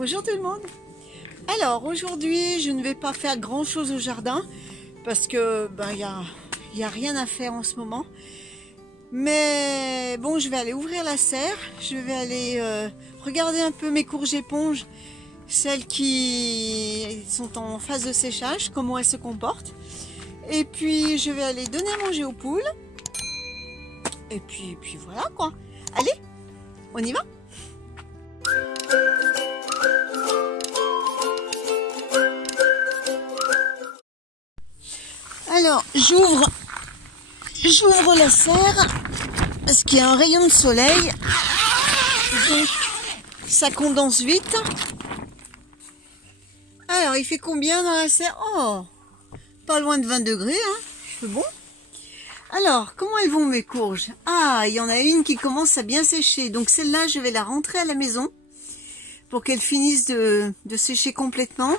Bonjour tout le monde. Alors aujourd'hui je ne vais pas faire grand chose au jardin parce que y a rien à faire en ce moment. Mais bon, je vais aller ouvrir la serre, je vais aller regarder un peu mes courges éponges, celles qui sont en phase de séchage, comment elles se comportent. Et puis je vais aller donner à manger aux poules. Et puis voilà quoi. Allez, on y va. Alors j'ouvre la serre parce qu'il y a un rayon de soleil, donc ça condense vite. Alors il fait combien dans la serre? Oh, pas loin de 20 degrés, hein. C'est bon. Alors comment elles vont mes courges? Ah, il y en a une qui commence à bien sécher, donc celle-là je vais la rentrer à la maison pour qu'elle finisse de sécher complètement.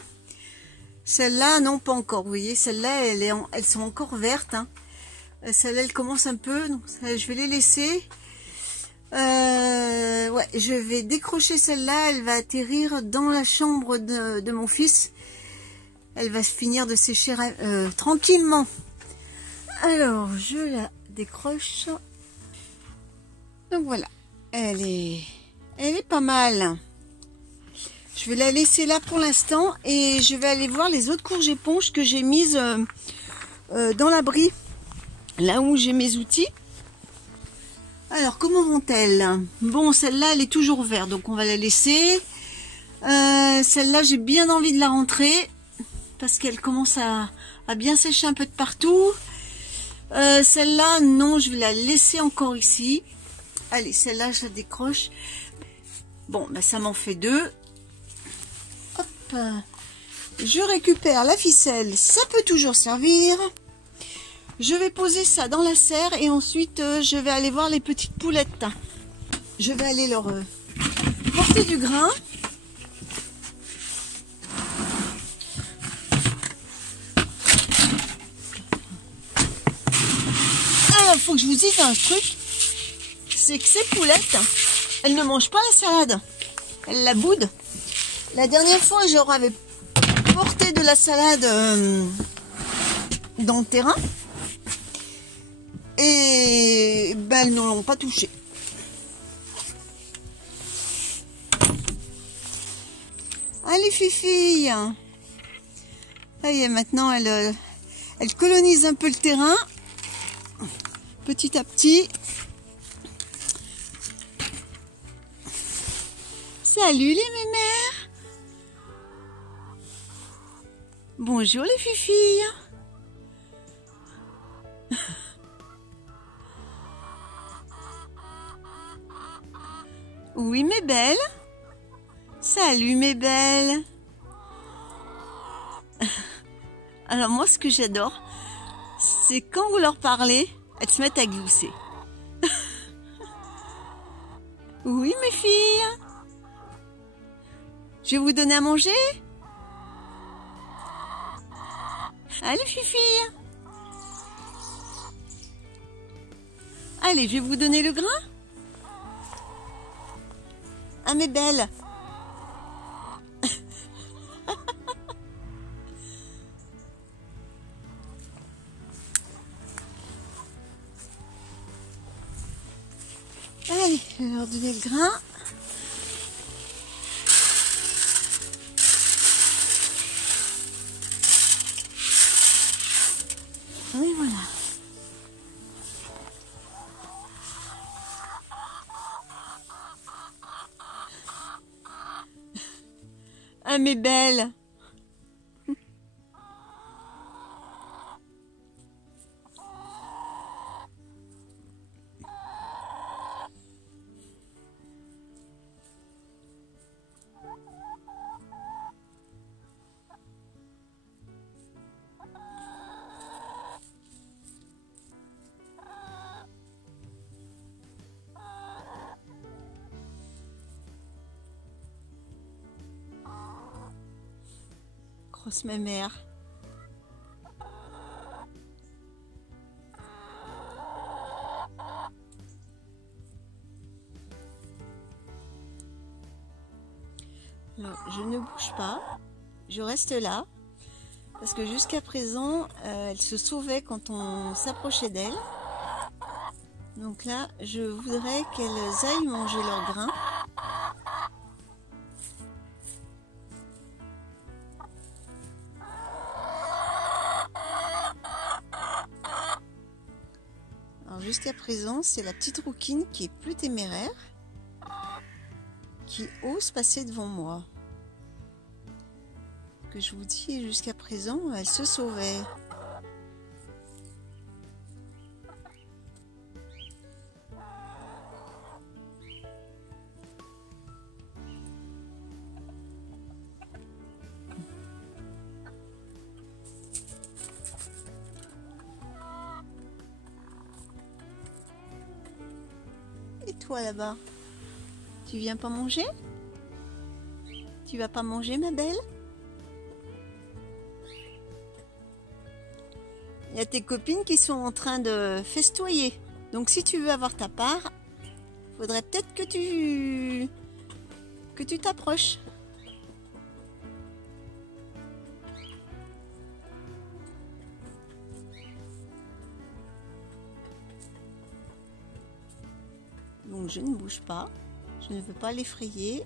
Celle-là non, pas encore, vous voyez, celle-là elles sont encore vertes, hein. Celle-là elle commence un peu, donc je vais les laisser. Ouais, je vais décrocher celle-là, elle va atterrir dans la chambre de mon fils. Elle va finir de sécher tranquillement. Alors je la décroche. Donc voilà, elle est pas mal. Je vais la laisser là pour l'instant et je vais aller voir les autres courges éponges que j'ai mises dans l'abri, là où j'ai mes outils. Alors comment vont-elles? Bon, celle-là elle est toujours verte, donc on va la laisser. Celle-là j'ai bien envie de la rentrer parce qu'elle commence à bien sécher un peu de partout. Celle-là non, je vais la laisser encore ici. Allez, celle-là je la décroche. Bon, bah ça m'en fait deux. Hop, je récupère la ficelle, ça peut toujours servir. Je vais poser ça dans la serre et ensuite je vais aller voir les petites poulettes. Je vais aller leur porter du grain. Alors, il faut que je vous dise un truc, c'est que ces poulettes, elles ne mangent pas la salade, elles la boudent. La dernière fois, je leur avais porté de la salade dans le terrain. Et ben, elles ne l'ont pas touché. Allez Fifi. Ça y est, maintenant elle colonise un peu le terrain. Petit à petit. Salut les mémères. Bonjour les filles. Oui mes belles. Salut mes belles. Alors moi ce que j'adore, c'est quand vous leur parlez, elles se mettent à glousser. Oui mes filles. Je vais vous donner à manger. Allez Fifi. Allez, je vais vous donner le grain. Ah mes belles. Allez, je vais leur donner le grain. Et voilà. Ah mes belles. Grosse mémère. Alors, je ne bouge pas, je reste là, parce que jusqu'à présent, elles se sauvaient quand on s'approchait d'elles. Donc là, je voudrais qu'elles aillent manger leurs grains. Alors jusqu'à présent, c'est la petite rouquine qui est plus téméraire, qui ose passer devant moi. Que je vous dis, jusqu'à présent, elle se sauvait. Et toi là-bas, tu viens pas manger? Tu vas pas manger, ma belle? Il y a tes copines qui sont en train de festoyer. Donc si tu veux avoir ta part, faudrait peut-être que tu t'approches. Donc je ne bouge pas. Je ne veux pas l'effrayer.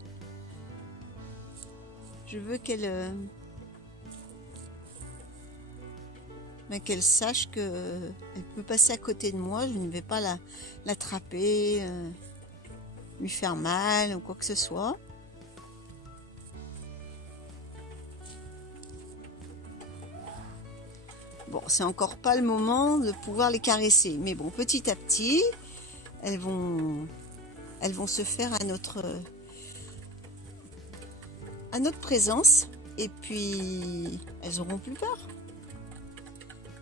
Je veux qu'elle qu'elle sache qu'elle peut passer à côté de moi. Je ne vais pas l'attraper, lui faire mal ou quoi que ce soit. Bon, c'est encore pas le moment de pouvoir les caresser. Mais bon, petit à petit, elles vont se faire à notre présence. Et puis, elles auront plus peur.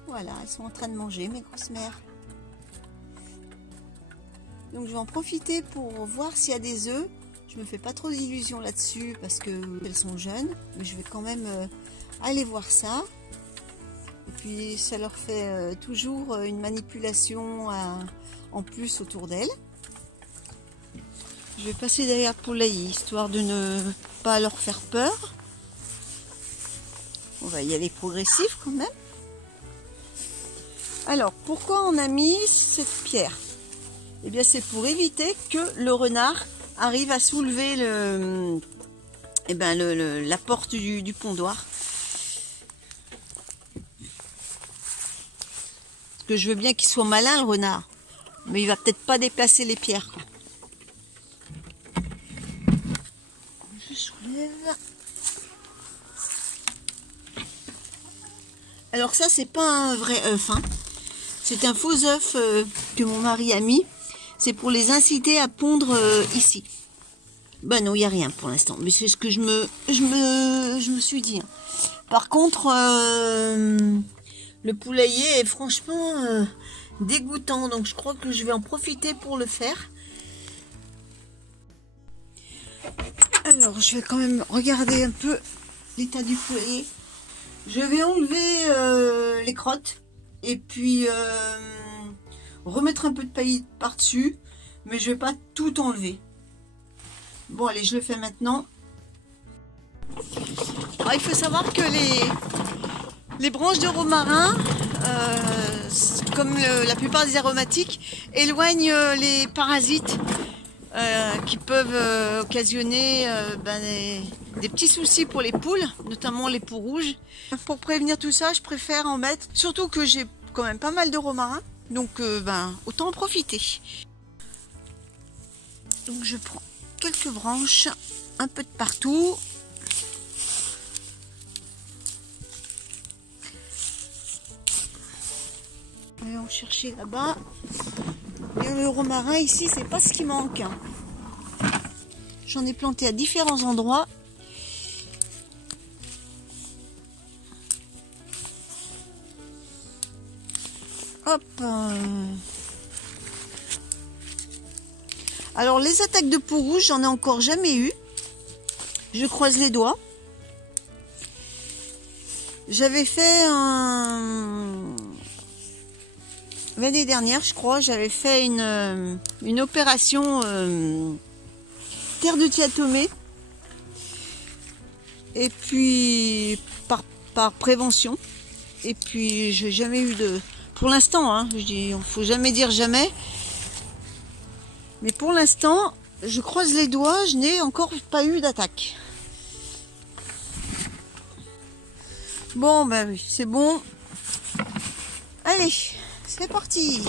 Voilà, elles sont en train de manger, mes grosses mères. Donc je vais en profiter pour voir s'il y a des œufs. Je me fais pas trop d'illusions là-dessus parce qu'elles sont jeunes. Mais je vais quand même aller voir ça. Et puis ça leur fait toujours une manipulation en plus autour d'elles. Je vais passer derrière le poulailler, histoire de ne pas leur faire peur. On va y aller progressif quand même. Alors, pourquoi on a mis cette pierre? Eh bien, c'est pour éviter que le renard arrive à soulever la porte du pondoir. Parce que je veux bien qu'il soit malin, le renard. Mais il va peut-être pas déplacer les pierres, quoi. Je soulève. Alors ça, c'est pas un vrai œuf, hein. C'est un faux œuf que mon mari a mis. C'est pour les inciter à pondre ici. Ben non, il n'y a rien pour l'instant. Mais c'est ce que je me suis dit. Hein. Par contre, le poulailler est franchement dégoûtant. Donc je crois que je vais en profiter pour le faire. Alors, je vais quand même regarder un peu l'état du poulailler. Je vais enlever les crottes. Et puis remettre un peu de paille par-dessus, mais je vais pas tout enlever. Bon allez, je le fais maintenant. Alors, il faut savoir que les branches de romarin, comme la plupart des aromatiques, éloignent les parasites qui peuvent occasionner des petits soucis pour les poules, notamment les peaux rouges. Pour prévenir tout ça, je préfère en mettre, surtout que j'ai quand même pas mal de romarin, donc autant en profiter. Donc je prends quelques branches, un peu de partout. Allons chercher là-bas. Et le romarin ici, c'est pas ce qui manque. Hein. J'en ai planté à différents endroits. Hop. Alors les attaques de peau rouge, j'en ai encore jamais eu. Je croise les doigts. J'avais fait l'année dernière, je crois, j'avais fait une opération terre de diatomée Et puis par prévention. Et puis j'ai jamais eu de... Pour l'instant, hein, je dis, il ne faut jamais dire jamais. Mais pour l'instant, je croise les doigts, je n'ai encore pas eu d'attaque. Bon, bah oui, c'est bon. Allez, c'est parti.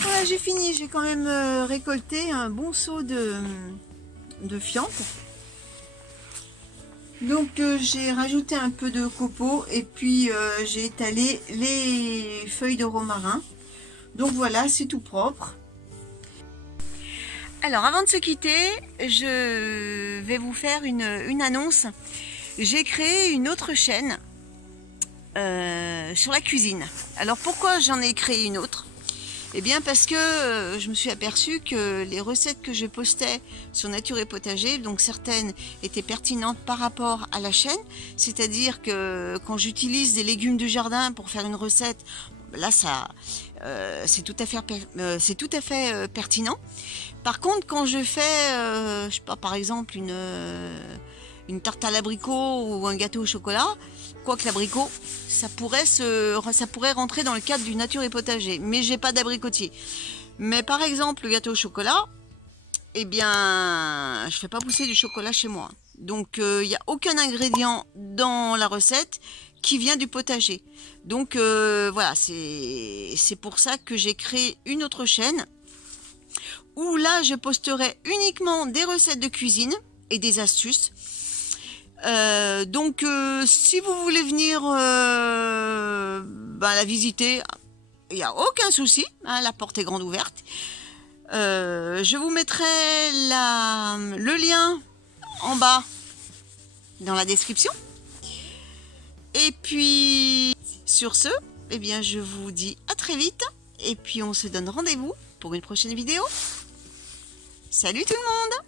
Voilà, j'ai fini. J'ai quand même récolté un bon seau de fientes. Donc j'ai rajouté un peu de copeaux et puis j'ai étalé les feuilles de romarin. Donc voilà, c'est tout propre. Alors avant de se quitter, je vais vous faire une annonce. J'ai créé une autre chaîne sur la cuisine. Alors pourquoi j'en ai créé une autre? Eh bien parce que je me suis aperçue que les recettes que je postais sur Nature et Potager, donc certaines étaient pertinentes par rapport à la chaîne, c'est-à-dire que quand j'utilise des légumes du jardin pour faire une recette, là ça c'est tout à fait pertinent. Par contre quand je fais je sais pas, par exemple une tarte à l'abricot ou un gâteau au chocolat, quoique l'abricot, ça pourrait rentrer dans le cadre du Nature et Potager, mais j'ai pas d'abricotier. Mais par exemple, le gâteau au chocolat, eh bien, je fais pas pousser du chocolat chez moi. Donc, il n'y a aucun ingrédient dans la recette qui vient du potager. Donc, voilà, c'est pour ça que j'ai créé une autre chaîne où là, je posterai uniquement des recettes de cuisine et des astuces. Donc si vous voulez venir la visiter, il n'y a aucun souci, hein, la porte est grande ouverte. Je vous mettrai le lien en bas dans la description. Et puis sur ce, eh bien je vous dis à très vite et puis on se donne rendez-vous pour une prochaine vidéo. Salut tout le monde!